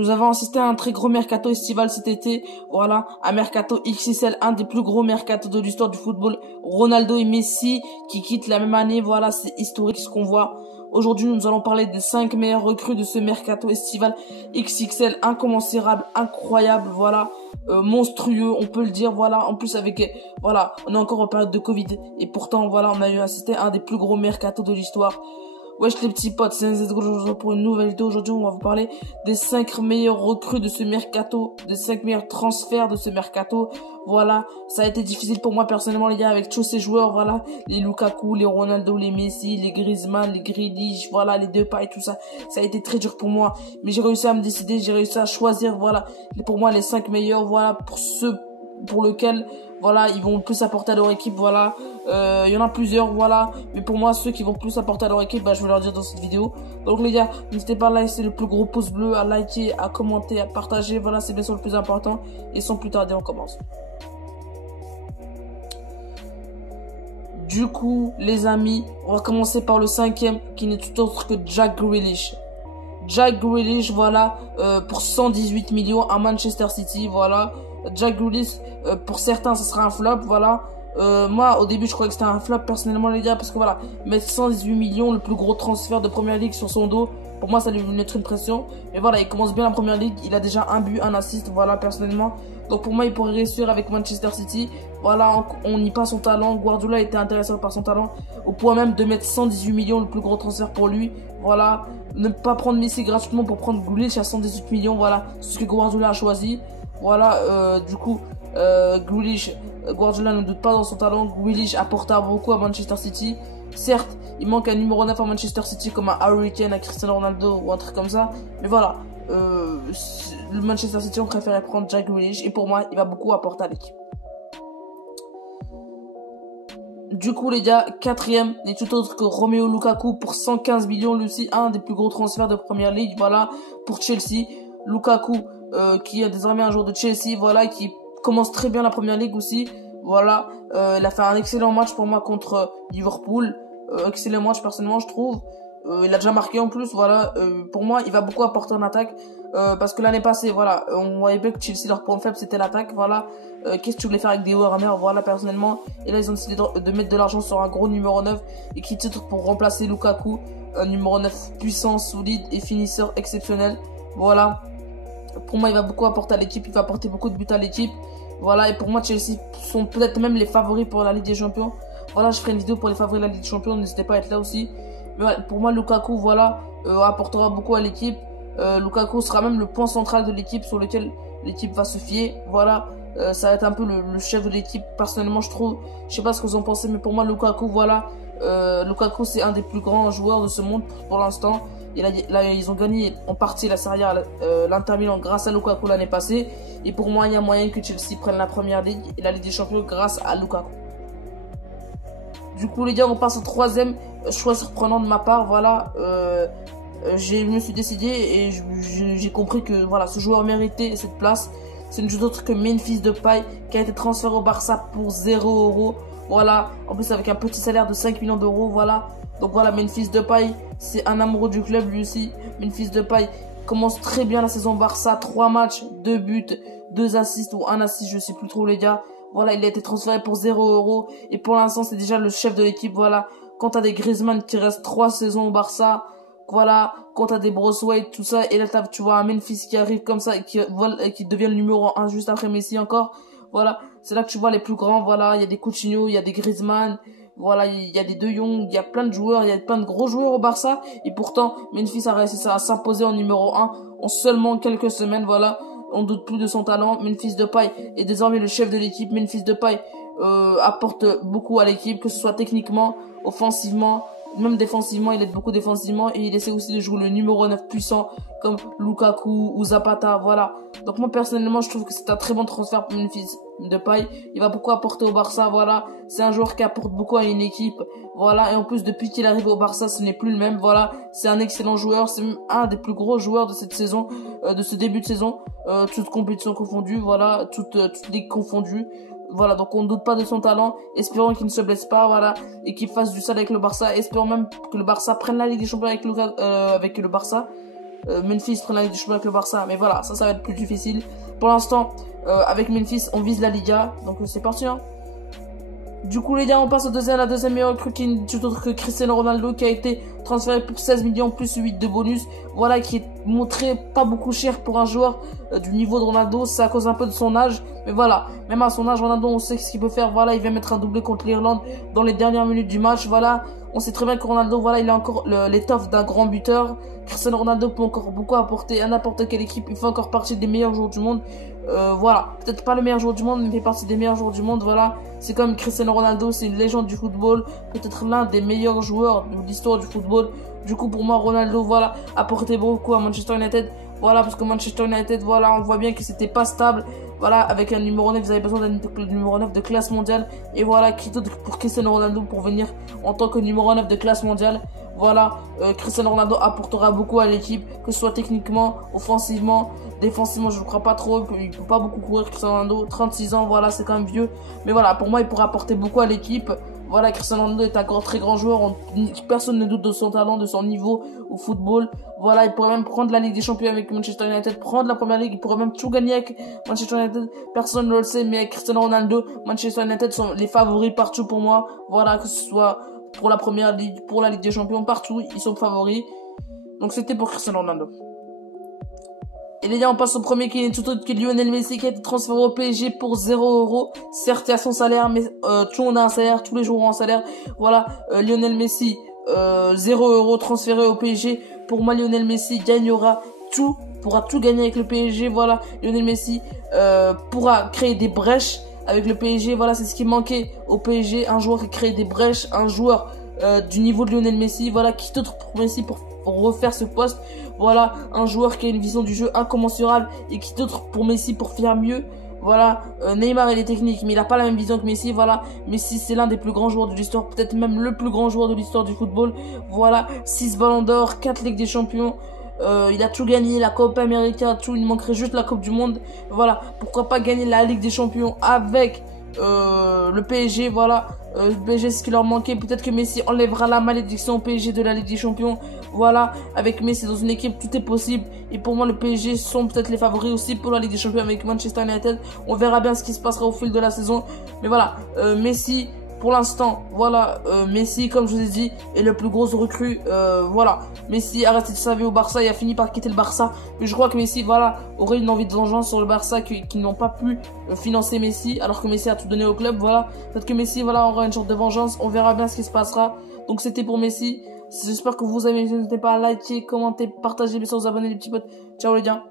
Nous avons assisté à un très gros mercato estival cet été. Voilà, un mercato XXL, un des plus gros mercatos de l'histoire du football. Ronaldo et Messi qui quittent la même année. Voilà, c'est historique ce qu'on voit. Aujourd'hui, nous allons parler des 5 meilleures recrues de ce mercato estival XXL, incommensurable, incroyable, voilà, monstrueux, on peut le dire, voilà. En plus voilà, on est encore en période de Covid et pourtant, voilà, on a eu assisté à un des plus gros mercatos de l'histoire. Wesh les petits potes, c'est NZGO pour une nouvelle vidéo. Aujourd'hui, on va vous parler des 5 meilleures recrues de ce mercato, des 5 meilleurs transferts de ce mercato. Voilà, ça a été difficile pour moi personnellement les gars avec tous ces joueurs, voilà, les Lukaku, les Ronaldo, les Messi, les Griezmann, les Grealish, voilà, les Depay, tout ça. Ça a été très dur pour moi, mais j'ai réussi à me décider, j'ai réussi à choisir, voilà, pour moi les 5 meilleurs, voilà, pour ceux pour lequel voilà ils vont plus apporter à leur équipe, voilà. Il y en a plusieurs, voilà, mais pour moi ceux qui vont plus apporter à leur équipe, bah je vais leur dire dans cette vidéo. Donc les gars, n'hésitez pas à laisser le plus gros pouce bleu, à liker, à commenter, à partager, voilà, c'est bien sûr le plus important. Et sans plus tarder, on commence. Du coup les amis, on va commencer par le 5e qui n'est tout autre que Jack Grealish. Jack Grealish, voilà, pour 118 millions à Manchester City, voilà. Jack Grealish, pour certains, ce sera un flop, voilà. Moi, au début, je croyais que c'était un flop, personnellement, les gars, parce que voilà, mettre 118 millions, le plus gros transfert de Première Ligue sur son dos, pour moi, ça lui mettre une pression. Mais voilà, il commence bien la Première Ligue, il a déjà un but, un assist, voilà, personnellement. Donc pour moi, il pourrait réussir avec Manchester City. Voilà, on n'y pas son talent. Guardiola était intéressé par son talent, au point même de mettre 118 millions, le plus gros transfert pour lui. Voilà, ne pas prendre Messi gratuitement pour prendre Grealish à 118 millions, voilà, c'est ce que Guardiola a choisi. Voilà, du coup, Grealish, Guardiola ne doute pas dans son talent. Grealish apportera beaucoup à Manchester City. Certes, il manque un numéro 9 à Manchester City comme un Harry Kane, un Cristiano Ronaldo ou un truc comme ça. Mais voilà, le Manchester City, on préférait prendre Jack Grealish. Et pour moi, il va beaucoup apporter à l'équipe. Du coup les gars, 4e n'est tout autre que Romelu Lukaku pour 115 millions, lui aussi un des plus gros transferts de Première Ligue, voilà, pour Chelsea. Lukaku, qui est désormais un joueur de Chelsea, voilà, qui commence très bien la Première Ligue aussi, voilà. Il a fait un excellent match pour moi contre Liverpool, excellent match personnellement je trouve. Il a déjà marqué en plus, voilà. Pour moi, il va beaucoup apporter en attaque, parce que l'année passée, voilà, on voyait bien que Chelsea, leur point faible, c'était l'attaque, voilà. Qu'est-ce que tu voulais faire avec des Warhammer, voilà, personnellement. Et là, ils ont décidé de mettre de l'argent sur un gros numéro 9 et qui titre pour remplacer Lukaku, un numéro 9 puissant, solide et finisseur exceptionnel, voilà. Pour moi, il va beaucoup apporter à l'équipe, il va apporter beaucoup de buts à l'équipe, voilà. Et pour moi, Chelsea sont peut-être même les favoris pour la Ligue des Champions. Voilà, je ferai une vidéo pour les favoris de la Ligue des Champions, n'hésitez pas à être là aussi. Mais ouais, pour moi, Lukaku, voilà, apportera beaucoup à l'équipe. Lukaku sera même le point central de l'équipe sur lequel l'équipe va se fier. Voilà, ça va être un peu le chef de l'équipe. Personnellement, je trouve, je sais pas ce que vous en pensez, mais pour moi, Lukaku, voilà, Lukaku, c'est un des plus grands joueurs de ce monde pour l'instant. Et là, ils ont gagné en partie la Serie A, l'Inter Milan grâce à Lukaku l'année passée. Et pour moi, il y a moyen que Chelsea prenne la Première Ligue et la Ligue des Champions grâce à Lukaku. Du coup les gars, on passe au 3e choix surprenant de ma part, voilà. Je me suis décidé et j'ai compris que voilà, ce joueur méritait cette place. C'est une chose autre que Memphis Depay qui a été transféré au Barça pour 0 €. Voilà, en plus avec un petit salaire de 5 millions d'euros, voilà. Donc voilà, Memphis Depay, c'est un amoureux du club lui aussi. Memphis Depay commence très bien la saison Barça, 3 matchs, 2 buts, 2 assists ou 1 assist, je sais plus trop les gars. Voilà, il a été transféré pour 0 € et pour l'instant c'est déjà le chef de l'équipe, voilà. Quand t'as des Griezmann qui restent 3 saisons au Barça, voilà, quand t'as des Brossway, tout ça, et là tu vois un Memphis qui arrive comme ça et qui devient le numéro 1 juste après Messi encore, voilà, c'est là que tu vois les plus grands, voilà, il y a des Coutinho, il y a des Griezmann, voilà, il y a des De Jong, il y a plein de joueurs, il y a plein de gros joueurs au Barça, et pourtant Memphis a réussi à s'imposer en numéro 1 en seulement quelques semaines, voilà. On doute plus de son talent. Memphis Depay est désormais le chef de l'équipe. Memphis Depay apporte beaucoup à l'équipe, que ce soit techniquement, offensivement, même défensivement. Il aide beaucoup défensivement et il essaie aussi de jouer le numéro 9 puissant comme Lukaku ou Zapata, voilà. Donc moi personnellement, je trouve que c'est un très bon transfert pour Memphis Depay. Il va beaucoup apporter au Barça, voilà. C'est un joueur qui apporte beaucoup à une équipe, voilà. Et en plus, depuis qu'il est arrivé au Barça, ce n'est plus le même, voilà. C'est un excellent joueur, c'est un des plus gros joueurs de cette saison, de ce début de saison, toutes compétitions confondues, voilà, toutes ligues confondues. Voilà, donc on ne doute pas de son talent. Espérons qu'il ne se blesse pas, voilà, et qu'il fasse du sale avec le Barça. Espérons même que le Barça prenne la Ligue des Champions avec le Barça. Memphis prenne la Ligue des Champions avec le Barça. Mais voilà, ça va être plus difficile. Pour l'instant, avec Memphis, on vise la Liga. Donc c'est parti, hein. Du coup, les gars, on passe la deuxième meilleure recrue qui est tout autre que Cristiano Ronaldo, qui a été transféré pour 16 millions plus 8 de bonus. Voilà, qui est montré pas beaucoup cher pour un joueur du niveau de Ronaldo. C'est à cause un peu de son âge. Mais voilà, même à son âge, Ronaldo, on sait ce qu'il peut faire. Voilà, il vient mettre un doublé contre l'Irlande dans les dernières minutes du match. Voilà, on sait très bien que Ronaldo, voilà, il a encore l'étoffe d'un grand buteur. Cristiano Ronaldo peut encore beaucoup apporter à n'importe quelle équipe. Il fait encore partie des meilleurs joueurs du monde. Voilà, peut-être pas le meilleur joueur du monde, mais il fait partie des meilleurs joueurs du monde. Voilà, c'est comme Cristiano Ronaldo, c'est une légende du football, peut-être l'un des meilleurs joueurs de l'histoire du football. Du coup, pour moi, Ronaldo, voilà, apportait beaucoup à Manchester United. Voilà, parce que Manchester United, voilà, on voit bien que c'était pas stable. Voilà, avec un numéro 9, vous avez besoin d'un numéro 9 de classe mondiale. Et voilà, qui d'autre pour Cristiano Ronaldo pour venir en tant que numéro 9 de classe mondiale. Voilà, Cristiano Ronaldo apportera beaucoup à l'équipe, que ce soit techniquement, offensivement, défensivement, je ne crois pas trop, il peut pas beaucoup courir Cristiano Ronaldo, 36 ans, voilà, c'est quand même vieux. Mais voilà, pour moi, il pourra apporter beaucoup à l'équipe. Voilà, Cristiano Ronaldo est un très grand joueur, personne ne doute de son talent, de son niveau au football. Voilà, il pourrait même prendre la Ligue des Champions avec Manchester United, prendre la Première Ligue, il pourrait même tout gagner avec Manchester United. Personne ne le sait, mais avec Cristiano Ronaldo, Manchester United sont les favoris partout pour moi. Voilà, que ce soit pour la Première Ligue, pour la Ligue des Champions, partout, ils sont favoris. Donc c'était pour Cristiano Ronaldo. Et les gars, on passe au premier qui est tout autre que Lionel Messi, qui a été transféré au PSG pour 0 €. Certes, il y a son salaire, mais tout le monde a un salaire, tous les joueurs ont un salaire. Voilà, Lionel Messi, 0 € transféré au PSG. Pour moi, Lionel Messi gagnera tout, pourra tout gagner avec le PSG. Voilà, Lionel Messi pourra créer des brèches avec le PSG. Voilà, c'est ce qui manquait au PSG, un joueur qui crée des brèches, un joueur du niveau de Lionel Messi. Voilà, qui d'autre pour Messi pour refaire ce poste. Voilà, un joueur qui a une vision du jeu incommensurable et qui d'autre pour Messi pour faire mieux. Voilà, Neymar il est technique mais il a pas la même vision que Messi. Voilà, Messi c'est l'un des plus grands joueurs de l'histoire, peut-être même le plus grand joueur de l'histoire du football. Voilà, 6 ballons d'or, 4 Ligues des Champions. Il a tout gagné, la Copa América, tout, il manquerait juste la Coupe du Monde. Voilà, pourquoi pas gagner la Ligue des Champions avec le PSG. Voilà, le PSG, ce qui leur manquait. Peut-être que Messi enlèvera la malédiction au PSG de la Ligue des Champions. Voilà, avec Messi dans une équipe, tout est possible. Et pour moi, le PSG sont peut-être les favoris aussi pour la Ligue des Champions avec Manchester United. On verra bien ce qui se passera au fil de la saison. Mais voilà, Messi, pour l'instant, voilà, Messi, comme je vous ai dit, est le plus gros recrue. Voilà, Messi a resté de sa vie au Barça, il a fini par quitter le Barça. Mais je crois que Messi, voilà, aurait une envie de vengeance sur le Barça qui n'ont pas pu financer Messi, alors que Messi a tout donné au club. Voilà, peut-être que Messi, voilà, aura une sorte de vengeance. On verra bien ce qui se passera. Donc c'était pour Messi. J'espère que vous avez, n'hésitez pas à liker, commenter, partager, bien sûr, vous abonner les petits potes. Ciao les gars.